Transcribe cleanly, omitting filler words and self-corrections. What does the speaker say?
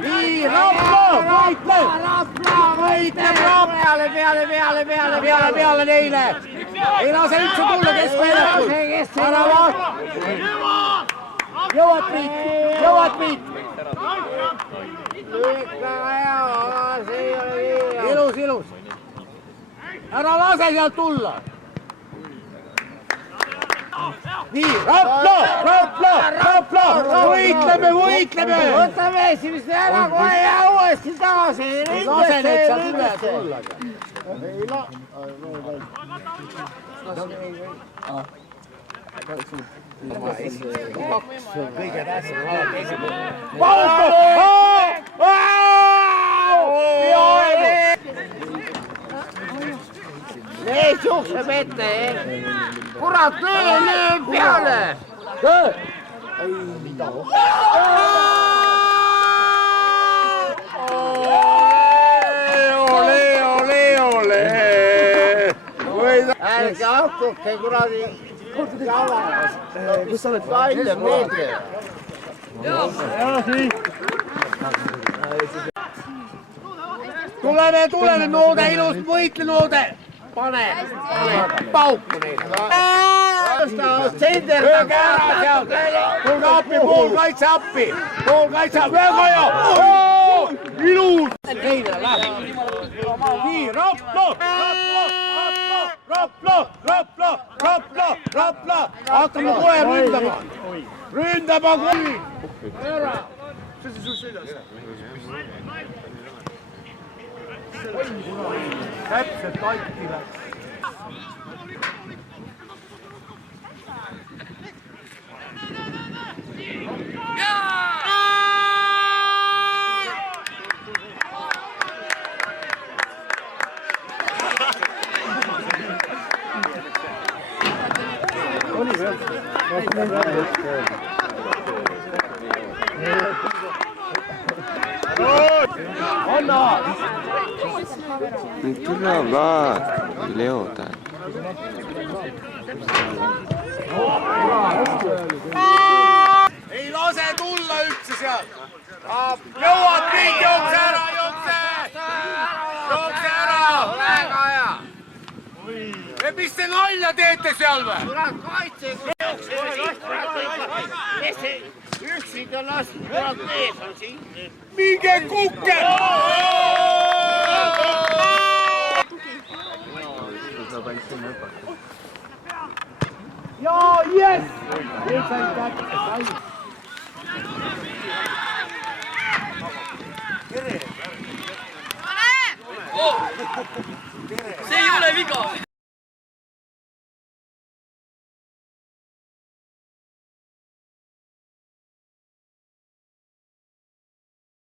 nii, Rapla, võitleb, peale neile. Ei lase üldse tulla keskväljakul. Ära vaata. Jõuad Priit. Ilus. Ära lase sealt tulla. Nii, Rapla, võitleme. Võtame esimest ära kohe ja uuesti tagasi. Lase need sealt üle tulla. Kõige tähtsam alati esimene. Lees jookseb ette, kurat, löö peale. Ole. Ärge hakkuke kuradi jalaga. Kus sa oled? Välja meelde. Tuleme, noode, ilus võitle, noode. Pane pauku neile. Lööge ära sealt. Pool kaitse appi. Väga hea. Ilus. Teine läheb. Nii, Rapla. Hakkame kohe ründama. Ära. Täpselt Taiki läks. Tule va, Leota. Ei lase tulla üldse sealt. Jõuad kõik, jookse ära. Väga hea. Mis te nalja teete seal või? Kurat, kaitse, üksid on lastud, kurat, mees on siin. Minge kukke! Ja, yes!